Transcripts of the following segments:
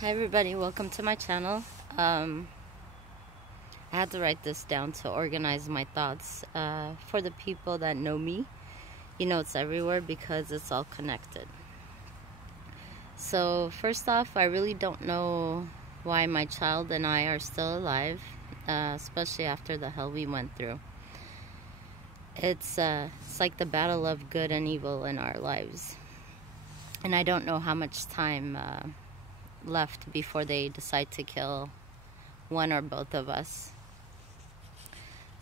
Hi everybody, welcome to my channel. I had to write this down to organize my thoughts. For the people that know me, you know it's everywhere because it's all connected. So first off, I really don't know why my child and I are still alive, especially after the hell we went through. It's like the battle of good and evil in our lives. And I don't know how much time left before they decide to kill one or both of us.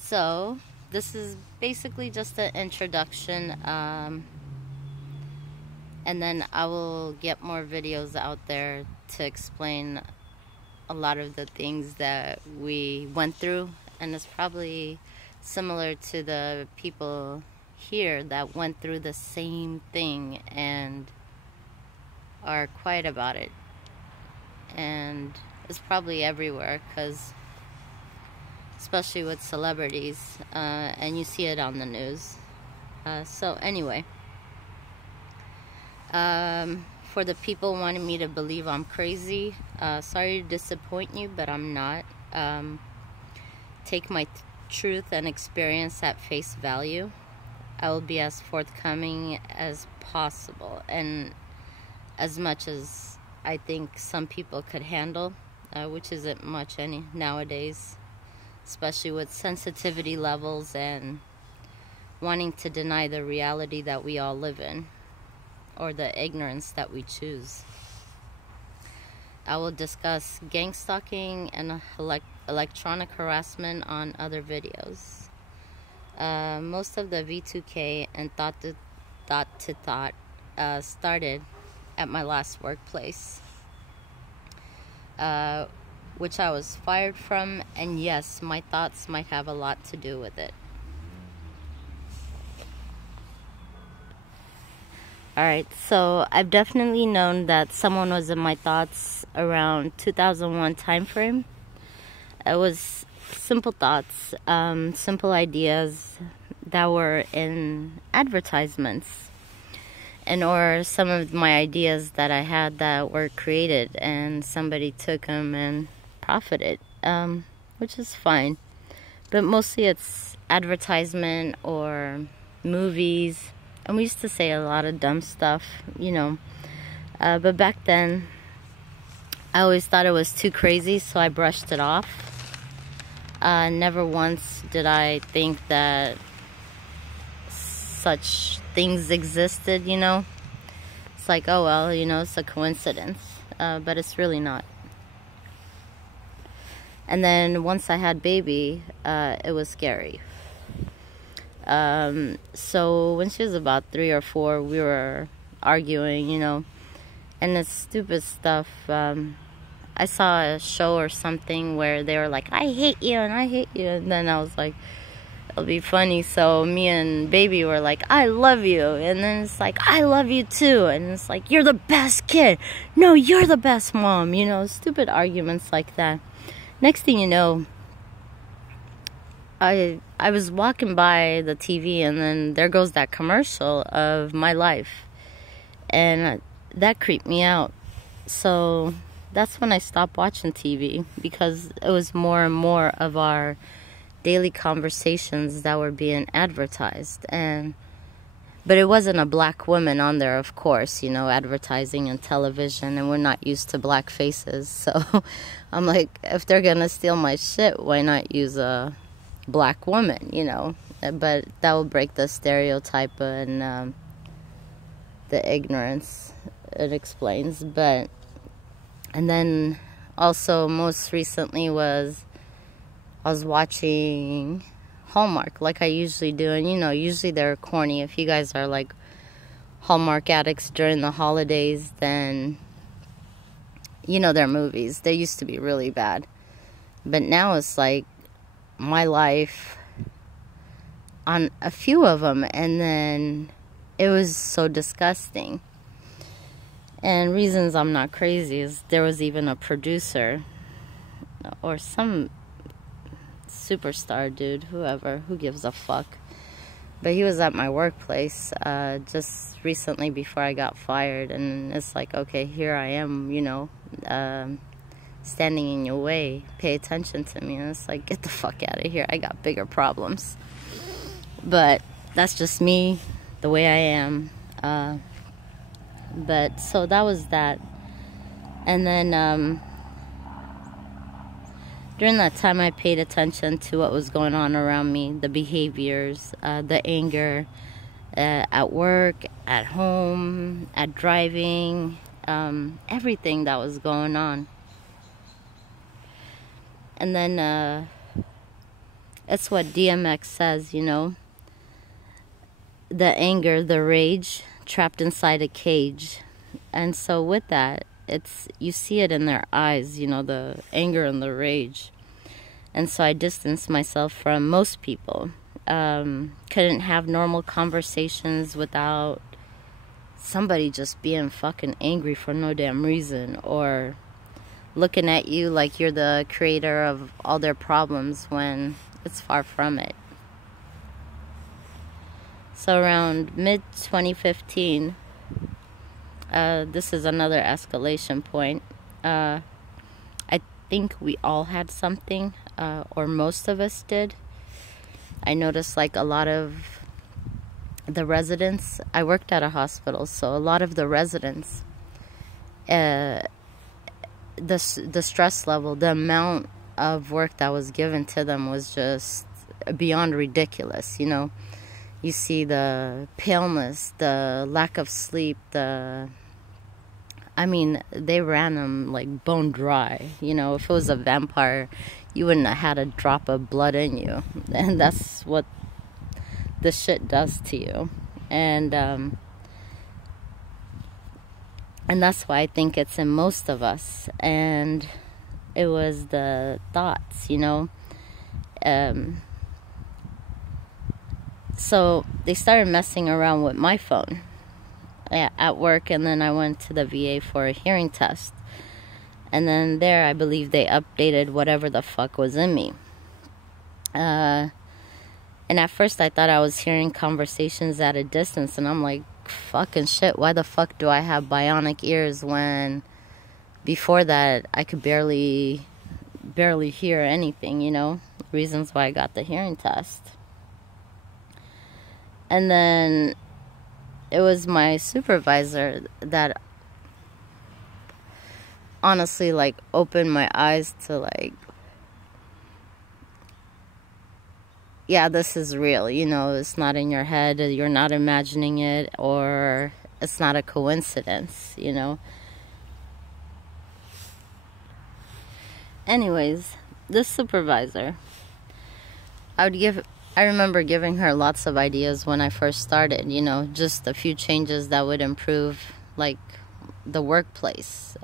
So this is basically just an introduction, and then I will get more videos out there to explain a lot of the things that we went through, and it's probably similar to the people here that went through the same thing and are quiet about it. And it's probably everywhere, because especially with celebrities, and you see it on the news. So anyway, for the people wanting me to believe I'm crazy, sorry to disappoint you, but I'm not. Take my truth and experience at face value. I will be as forthcoming as possible, and as much as I think some people could handle, which isn't much any nowadays, especially with sensitivity levels and wanting to deny the reality that we all live in, or the ignorance that we choose. I will discuss gang stalking and electronic harassment on other videos. Most of the V2K and thought to thought started at my last workplace, which I was fired from, and yes, my thoughts might have a lot to do with it. Alright, so I've definitely known that someone was in my thoughts around 2001 time frame. It was simple thoughts, simple ideas that were in advertisements, and or some of my ideas that I had that were created and somebody took them and profited, which is fine. But mostly it's advertisement or movies, and we used to say a lot of dumb stuff, you know. But back then, I always thought it was too crazy, so I brushed it off. Never once did I think that such things existed, you know. It's like, oh well, you know, it's a coincidence, but it's really not. And then once I had baby, it was scary. So when she was about 3 or 4, we were arguing, you know, and it's stupid stuff. I saw a show or something where they were like, I hate you and I hate you, and then I was like, it'll be funny. So me and baby were like, I love you, and then it's like, I love you too, and it's like, you're the best kid, no, you're the best mom, you know, stupid arguments like that. Next thing you know, I was walking by the TV, and then there goes that commercial of My Life, and that creeped me out. So that's when I stopped watching TV, because it was more and more of our daily conversations that were being advertised. But it wasn't a black woman on there, of course, you know, advertising and television, and we're not used to black faces. So I'm like, if they're gonna steal my shit, why not use a black woman, you know? But that will break the stereotype and the ignorance it explains. But and then also most recently was I was watching Hallmark, like I usually do, and you know, usually they're corny. If you guys are like Hallmark addicts during the holidays, then you know their movies. They used to be really bad, but now it's like My Life on a few of them, and then it was so disgusting. And reasons I'm not crazy is there was even a producer or some superstar dude, whoever, who gives a fuck, but he was at my workplace just recently before I got fired, and it's like, okay, here I am, you know, standing in your way. Pay attention to me. And it's like, get the fuck out of here. I got bigger problems. But that's just me, the way I am. But so that was that. And then during that time, I paid attention to what was going on around me, the behaviors, the anger, at work, at home, at driving, everything that was going on. And then it's what DMX says, you know, the anger, the rage, trapped inside a cage. And so with that, you see it in their eyes, you know, the anger and the rage. And so I distanced myself from most people. Couldn't have normal conversations without somebody just being fucking angry for no damn reason, or looking at you like you're the creator of all their problems when it's far from it. So around mid-2015, this is another escalation point. I think we all had something, or most of us did. I noticed like a lot of the residents, I worked at a hospital, so a lot of the residents, the stress level, the amount of work that was given to them was just beyond ridiculous, you know. You see the paleness, the lack of sleep, they ran them like bone dry. You know, if it was a vampire, you wouldn't have had a drop of blood in you. And that's what this shit does to you. And that's why I think it's in most of us. And it was the thoughts, you know. So they started messing around with my phone at work, and then I went to the VA for a hearing test. And then there, I believe they updated whatever the fuck was in me. And at first I thought I was hearing conversations at a distance, and I'm like, fucking shit, why the fuck do I have bionic ears when before that I could barely hear anything, you know? Reasons why I got the hearing test. And then it was my supervisor that honestly like opened my eyes to like, yeah, this is real, you know, it's not in your head, you're not imagining it, or it's not a coincidence, you know. Anyways, this supervisor, I remember giving her lots of ideas when I first started, you know, just a few changes that would improve, like, the workplace.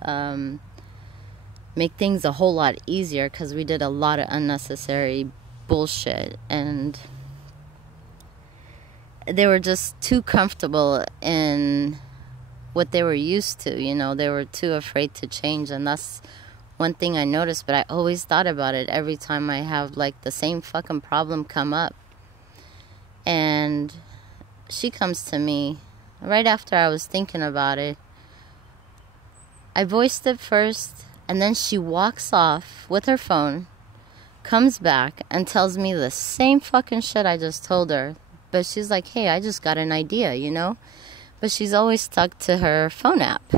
Make things a whole lot easier, because we did a lot of unnecessary bullshit, and they were just too comfortable in what they were used to, you know. They were too afraid to change, and that's one thing I noticed, but I always thought about it every time I have, like, the same fucking problem come up. And she comes to me right after I was thinking about it. I voiced it first, and then she walks off with her phone, comes back, and tells me the same fucking shit I just told her. But she's like, hey, I just got an idea, you know? But she's always stuck to her phone app.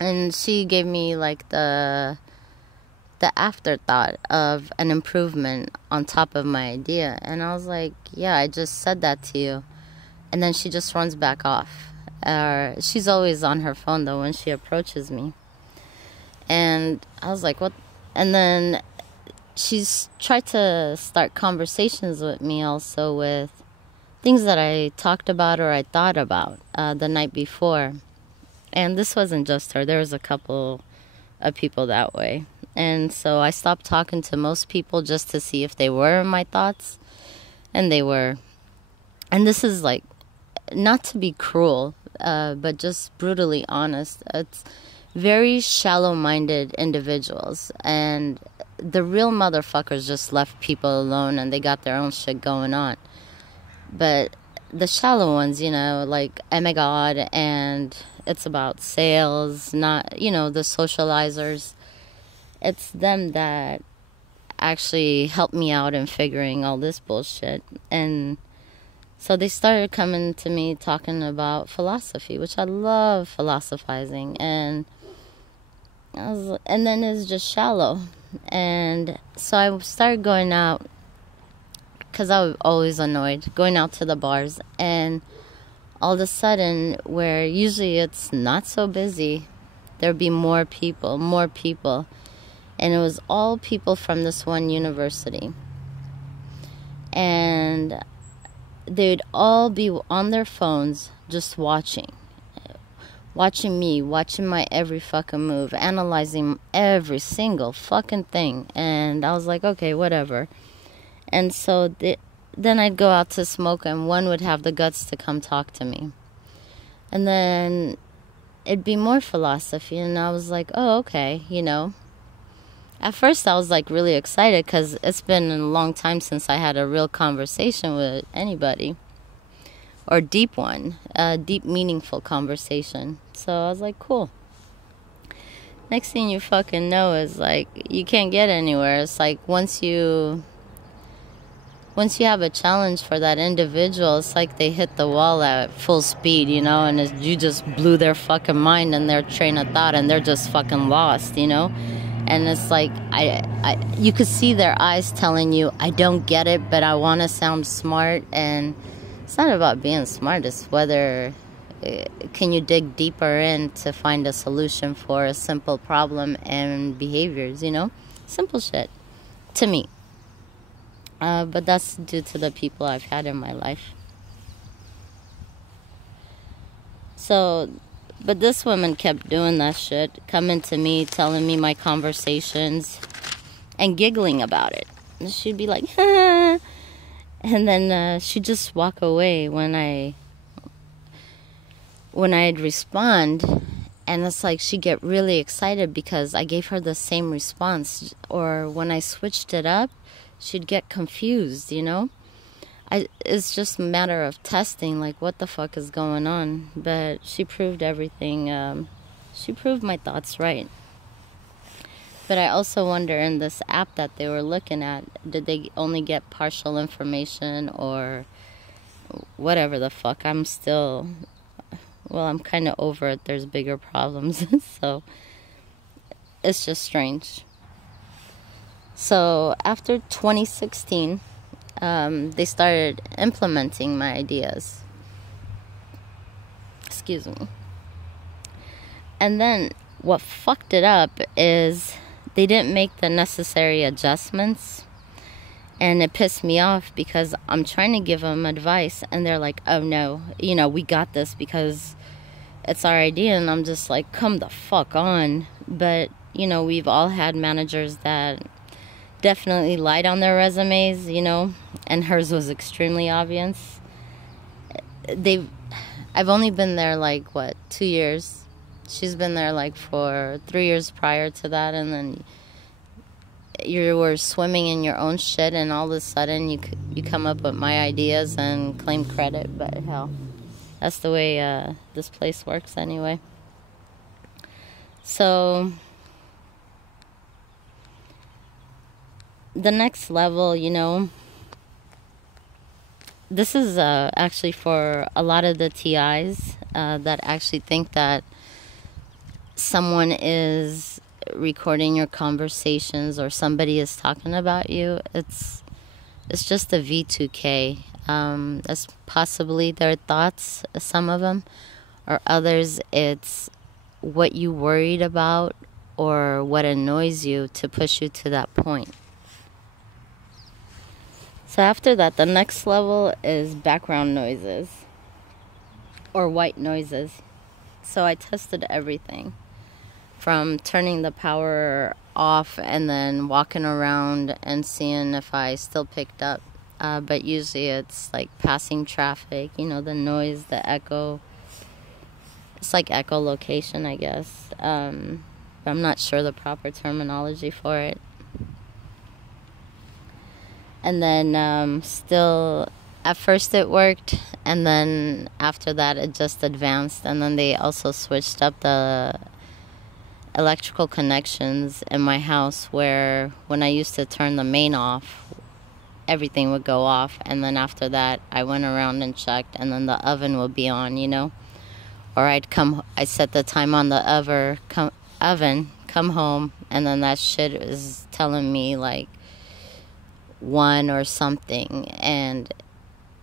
And she gave me, like, the afterthought of an improvement on top of my idea. And I was like, yeah, I just said that to you. And then she just runs back off. She's always on her phone, though, when she approaches me. And I was like, what? And then she's tried to start conversations with me also with things that I talked about or I thought about the night before. And this wasn't just her. There was a couple of people that way. And so I stopped talking to most people just to see if they were in my thoughts. And they were. And this is like, not to be cruel, but just brutally honest. It's very shallow-minded individuals. And the real motherfuckers just left people alone and they got their own shit going on. But the shallow ones, you know, like, oh my God, and it's about sales, not, you know, the socializers. It's them that actually helped me out in figuring all this bullshit. And so they started coming to me talking about philosophy, which I love philosophizing. And then it's just shallow. And so I started going out, because I was always annoyed, going out to the bars. And all of a sudden, where usually it's not so busy, there'd be more people. And it was all people from this one university. And they'd all be on their phones just watching me, watching my every fucking move, analyzing every single fucking thing. And I was like, okay, whatever. And so then I'd go out to smoke, and one would have the guts to come talk to me. And then it'd be more philosophy, and I was like, oh, okay, you know. At first I was like really excited, because it's been a long time since I had a real conversation with anybody, or deep one, a deep meaningful conversation. So I was like, cool. Next thing you fucking know is like you can't get anywhere. It's like once you have a challenge for that individual, it's like they hit the wall at full speed, you know, and you just blew their fucking mind and their train of thought, and they're just fucking lost, you know. And it's like, you could see their eyes telling you, I don't get it, but I want to sound smart. And it's not about being smart. It's whether, can you dig deeper in to find a solution for a simple problem and behaviors, you know? Simple shit, to me. But that's due to the people I've had in my life. So... But this woman kept doing that shit, coming to me, telling me my conversations, and giggling about it. And she'd be like, and then she'd just walk away when I'd respond, and it's like she'd get really excited because I gave her the same response. Or when I switched it up, she'd get confused, you know? It's just a matter of testing, like, what the fuck is going on. But she proved everything. She proved my thoughts right. But I also wonder, in this app that they were looking at, did they only get partial information or whatever the fuck? I'm kind of over it. There's bigger problems. So it's just strange. So after 2016... they started implementing my ideas. Excuse me. And then what fucked it up is they didn't make the necessary adjustments. And it pissed me off because I'm trying to give them advice, and they're like, oh no, you know, we got this because it's our idea. And I'm just like, come the fuck on. But, you know, we've all had managers that definitely lied on their resumes, you know, and hers was extremely obvious. I've only been there like 2 years. She's been there like for 3 years prior to that, and then you were swimming in your own shit, and all of a sudden you come up with my ideas and claim credit. But hell, that's the way this place works anyway. So the next level, you know, this is actually for a lot of the TIs that actually think that someone is recording your conversations or somebody is talking about you. It's just a V2K. That's possibly their thoughts, some of them, or others it's what you worried about or what annoys you to push you to that point. So after that, the next level is background noises or white noises. So I tested everything from turning the power off and then walking around and seeing if I still picked up. But usually it's like passing traffic, you know, the noise, the echo. It's like echolocation, I guess. But I'm not sure the proper terminology for it. And then still at first it worked, and then after that it just advanced, and then they also switched up the electrical connections in my house, where when I used to turn the main off, everything would go off, and then after that I went around and checked, and then the oven would be on, you know. Or I set the time on the oven, come home, and then that shit is telling me like 1 or something, and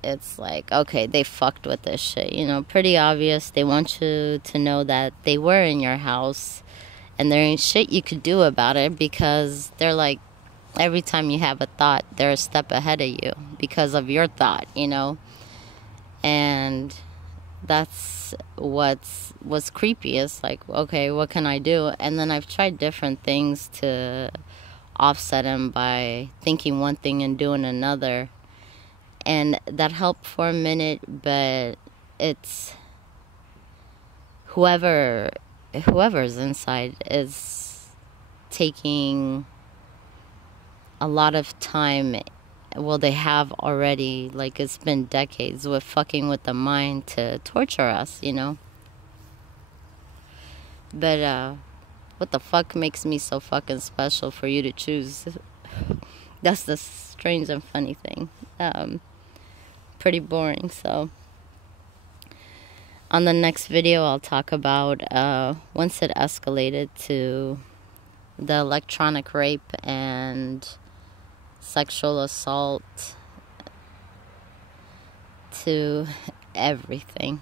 it's like, okay, they fucked with this shit, you know. Pretty obvious. They want you to know that they were in your house, and there ain't shit you could do about it, because they're like, every time you have a thought, they're a step ahead of you because of your thought, you know. And that's what's creepy. It's like, okay, what can I do? And then I've tried different things to offset them by thinking one thing and doing another, and that helped for a minute. But it's whoever's inside is taking a lot of time. Well, they have already, like, it's been decades with fucking with the mind to torture us, you know. But what the fuck makes me so fucking special for you to choose? That's the strange and funny thing. Pretty boring. So on the next video I'll talk about once it escalated to the electronic rape and sexual assault to everything.